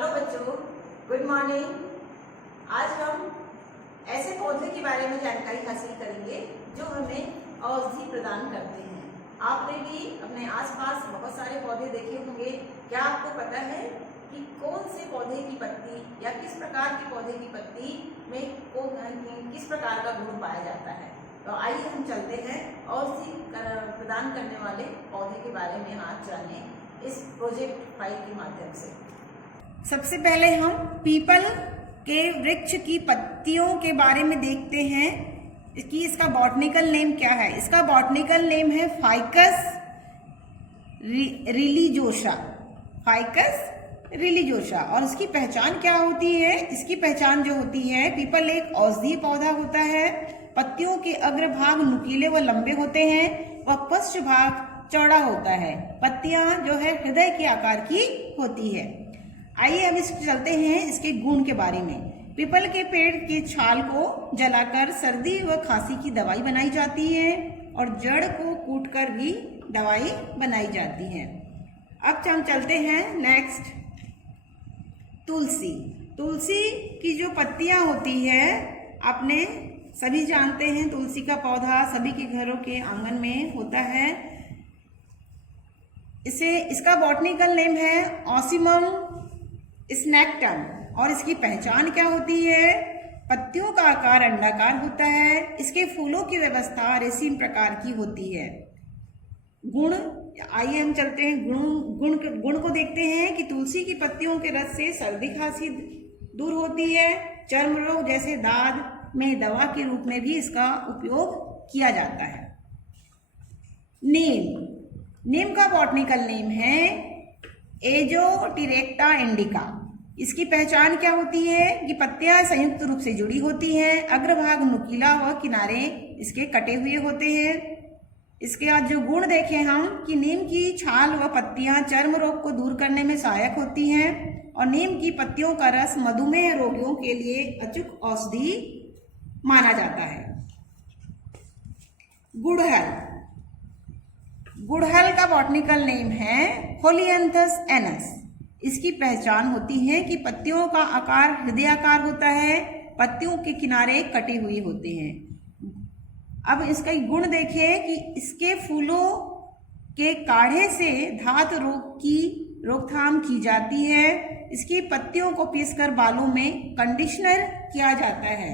Hello बच्चों, good morning. आज हम ऐसे पौधे के बारे में जानकारी हासिल करेंगे जो हमें औषधि प्रदान करते हैं। आपने भी अपने आसपास बहुत सारे पौधे देखे होंगे। क्या आपको पता है कि कौन से पौधे की पत्ती या किस प्रकार के पौधे की पत्ती में किस प्रकार का गुण पाया जाता है? तो आइए हम चलते हैं औषधि प्रदान करने वाले पौधे के बारे में आज जाने इस प्रोजेक्ट फाइल के माध्यम से। सबसे पहले हम पीपल के वृक्ष की पत्तियों के बारे में देखते हैं कि इसका बॉटनिकल नेम क्या है। इसका बॉटनिकल नेम है फाइकस रिलीजोसा। फाइकस रिलीजोसा। और इसकी पहचान क्या होती है? इसकी पहचान जो होती है, पीपल एक औषधीय पौधा होता है। पत्तियों के अग्रभाग नुकीले व लंबे होते हैं व पश्च भाग चौड़ा होता है। पत्तियां जो है हृदय के आकार की होती है। आइए अब इस चलते हैं इसके गुण के बारे में। पीपल के पेड़ के छाल को जलाकर सर्दी व खांसी की दवाई बनाई जाती है और जड़ को कूटकर भी दवाई बनाई जाती है। अब हम चलते हैं नेक्स्ट, तुलसी। तुलसी की जो पत्तियां होती है, आपने सभी जानते हैं तुलसी का पौधा सभी के घरों के आंगन में होता है। इसका बॉटनिकल नेम है ऑसीमम स्नैक्टम। और इसकी पहचान क्या होती है? पत्तियों का आकार अंडाकार होता है। इसके फूलों की व्यवस्था रेशम प्रकार की होती है। गुण, आइए हम चलते हैं गुण को देखते हैं कि तुलसी की पत्तियों के रस से सर्दी खांसी दूर होती है। चर्म रोग जैसे दाद में दवा के रूप में भी इसका उपयोग किया जाता है। नीम का बॉटनिकल नेम है एजोटिरेक्टा इंडिका। इसकी पहचान क्या होती है कि पत्तियां संयुक्त रूप से जुड़ी होती हैं, अग्रभाग नुकीला व किनारे इसके कटे हुए होते हैं। इसके आज जो गुण देखें हम कि नीम की छाल व पत्तियां चर्म रोग को दूर करने में सहायक होती हैं और नीम की पत्तियों का रस मधुमेह रोगियों के लिए अचूक औषधि माना जाता है। गुड़हल का बॉटनिकल नेम है होलियंथस एनस। इसकी पहचान होती है कि पत्तियों का आकार हृदयाकार होता है, पत्तियों के किनारे कटे हुए होते हैं। अब इसका गुण देखें कि इसके फूलों के काढ़े से धात रोग की रोकथाम की जाती है। इसकी पत्तियों को पीसकर बालों में कंडीशनर किया जाता है।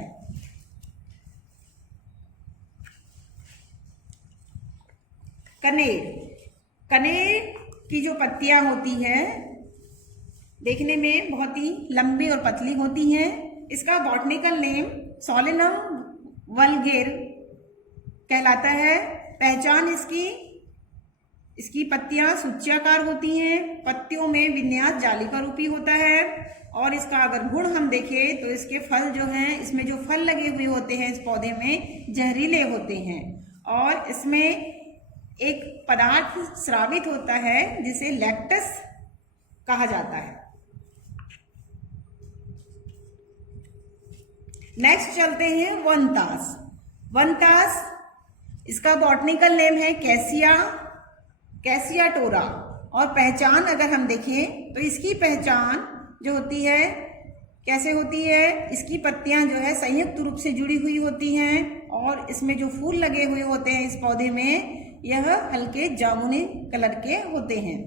कनेर की जो पत्तियां होती है देखने में बहुत ही लंबी और पतली होती हैं। इसका बॉटनिकल नेम सोलेनम वल्गेर कहलाता है। पहचान इसकी पत्तियां सूच्याकार होती हैं। पत्तियों में विन्यास जाली का रूपी होता है। और इसका अगर गुण हम देखें तो इसके फल जो हैं, इसमें जो फल लगे हुए होते हैं इस पौधे में जहरीले होते हैं और इसमें एक पदार्थ स्रावित होता है जिसे लैक्टस कहा जाता है। नेक्स्ट चलते हैं वनतास। इसका बॉटनिकल नेम है कैसिया टोरा। और पहचान अगर हम देखें तो इसकी पहचान जो होती है कैसे होती है? इसकी पत्तियां जो है संयुक्त रूप से जुड़ी हुई होती हैं और इसमें जो फूल लगे हुए होते हैं इस पौधे में, यह हल्के जामुनी कलर के होते हैं।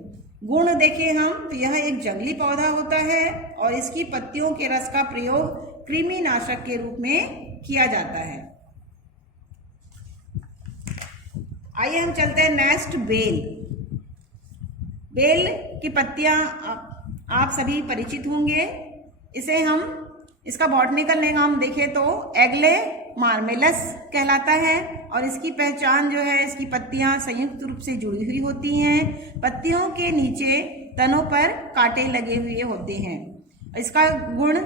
गुण देखें हम तो यह एक जंगली पौधा होता है और इसकी पत्तियों के रस का प्रयोग कृमिनाशक के रूप में किया जाता है। आइए हम चलते हैं नेक्स्ट, बेल की पत्तियां आप सभी परिचित होंगे। इसका बॉटनिकल नेम हम देखें तो एग्ले मार्मेलस कहलाता है और इसकी पहचान जो है, इसकी पत्तियां संयुक्त रूप से जुड़ी हुई होती हैं। पत्तियों के नीचे तनों पर कांटे लगे हुए होते हैं। इसका गुण,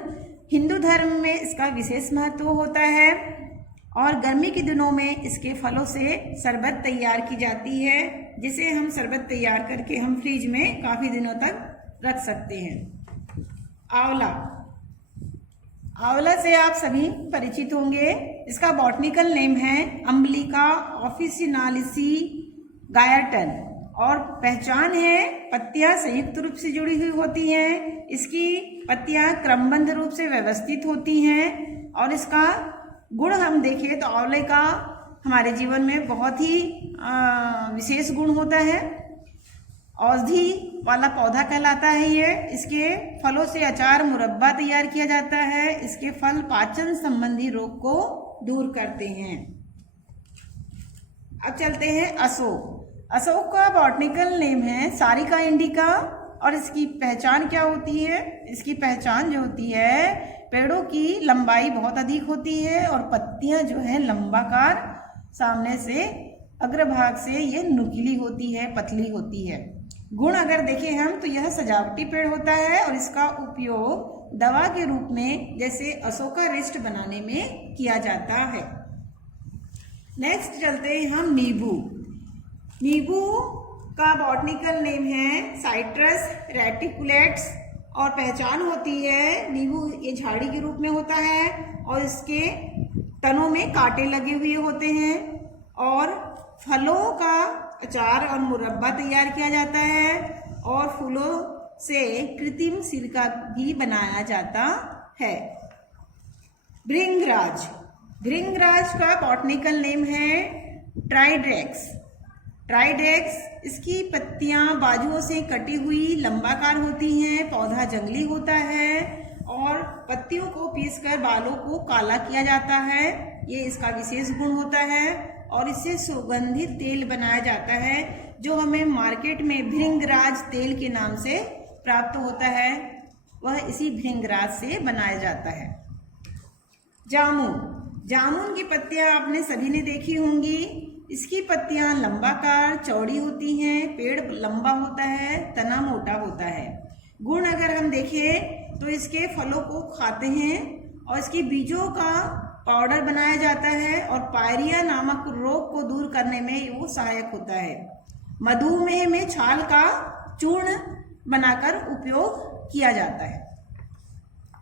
हिंदू धर्म में इसका विशेष महत्व होता है और गर्मी के दिनों में इसके फलों से शरबत तैयार की जाती है, जिसे हम शरबत तैयार करके हम फ्रिज में काफी दिनों तक रख सकते हैं। आंवला से आप सभी परिचित होंगे। इसका बॉटनिकल नेम है अम्बलिका ऑफिसिनालिसी गायरटन और पहचान है, पत्तियां संयुक्त रूप से जुड़ी हुई होती हैं, इसकी पत्तियां क्रमबद्ध रूप से व्यवस्थित होती हैं और इसका गुण हम देखें तो आंवले का हमारे जीवन में बहुत ही विशेष गुण होता है। औषधि वाला पौधा कहलाता है ये। इसके फलों से अचार, मुरब्बा तैयार किया जाता है। इसके फल पाचन संबंधी रोग को दूर करते हैं। अब चलते हैं अशोक। अशोक का बॉटनिकल नेम है सारिका इंडिका और इसकी पहचान क्या होती है? इसकी पहचान जो होती है, पेड़ों की लंबाई बहुत अधिक होती है और पत्तियां जो है लंबाकार, सामने से अग्रभाग से ये नुकीली होती है, पतली होती है। गुण अगर देखें हम तो यह सजावटी पेड़ होता है और इसका उपयोग दवा के रूप में जैसे अशोका रिस्ट बनाने में किया जाता है। नेक्स्ट चलते हैं हम नींबू। नींबू का बॉटनिकल नेम है साइट्रस रेटिकुलेट्स और पहचान होती है, नींबू ये झाड़ी के रूप में होता है और इसके तनों में कांटे लगे हुए होते हैं और फलों का अचार और मुरब्बा तैयार किया जाता है और फूलों से कृत्रिम सिरका भी बनाया जाता है। भृंगराज। भृंगराज का बॉटनिकल नेम है ट्राइडेक्स। ट्राइडेक्स इसकी पत्तियां बाजुओं से कटी हुई लंबाकार होती हैं, पौधा जंगली होता है और पत्तियों को पीसकर बालों को काला किया जाता है। ये इसका विशेष गुण होता है और इससे सुगंधित तेल बनाया जाता है जो हमें मार्केट में भृंगराज तेल के नाम से प्राप्त होता है, वह इसी भृंगराज से बनाया जाता है। जामुन। जामुन की पत्तियां आपने सभी ने देखी होंगी। इसकी पत्तियां लंबाकार चौड़ी होती हैं, पेड़ लंबा होता है, तना मोटा होता है। गुण अगर हम देखें तो इसके फलों को खाते हैं और इसके बीजों का पाउडर बनाया जाता है और पायरिया नामक रोग को दूर करने में वो सहायक होता है। मधुमेह में छाल का चूर्ण बनाकर उपयोग किया जाता है।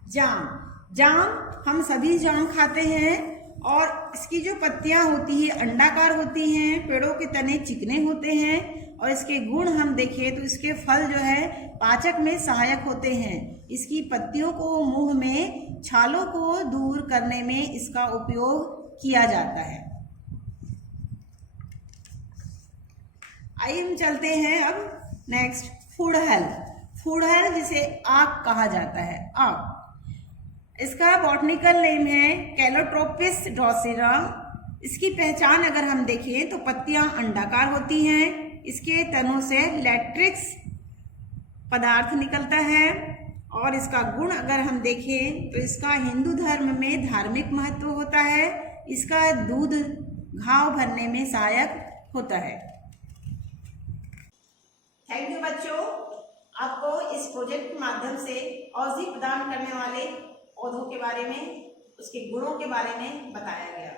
जाम। जाम हम सभी जाम खाते हैं और इसकी जो पत्तियां होती है अंडाकार होती हैं, पेड़ों के तने चिकने होते हैं और इसके गुण हम देखें तो इसके फल जो है पाचक में सहायक होते हैं। इसकी पत्तियों को मुंह में छालों को दूर करने में इसका उपयोग किया जाता है। आइए हम चलते हैं अब नेक्स्ट फुड़हल। फुड़हल जिसे आक कहा जाता है, आक। इसका बॉटनिकल नेम है कैलोट्रोपिस ड्रोसेरा। इसकी पहचान अगर हम देखें तो पत्तियां अंडाकार होती हैं, इसके तनों से लैट्रिक्स पदार्थ निकलता है और इसका गुण अगर हम देखें तो इसका हिंदू धर्म में धार्मिक महत्व होता है। इसका दूध घाव भरने में सहायक होता है। थैंक यू बच्चों, आपको इस प्रोजेक्ट के माध्यम से औषधि प्रदान करने वाले पौधों के बारे में, उसके गुणों के बारे में बताया गया।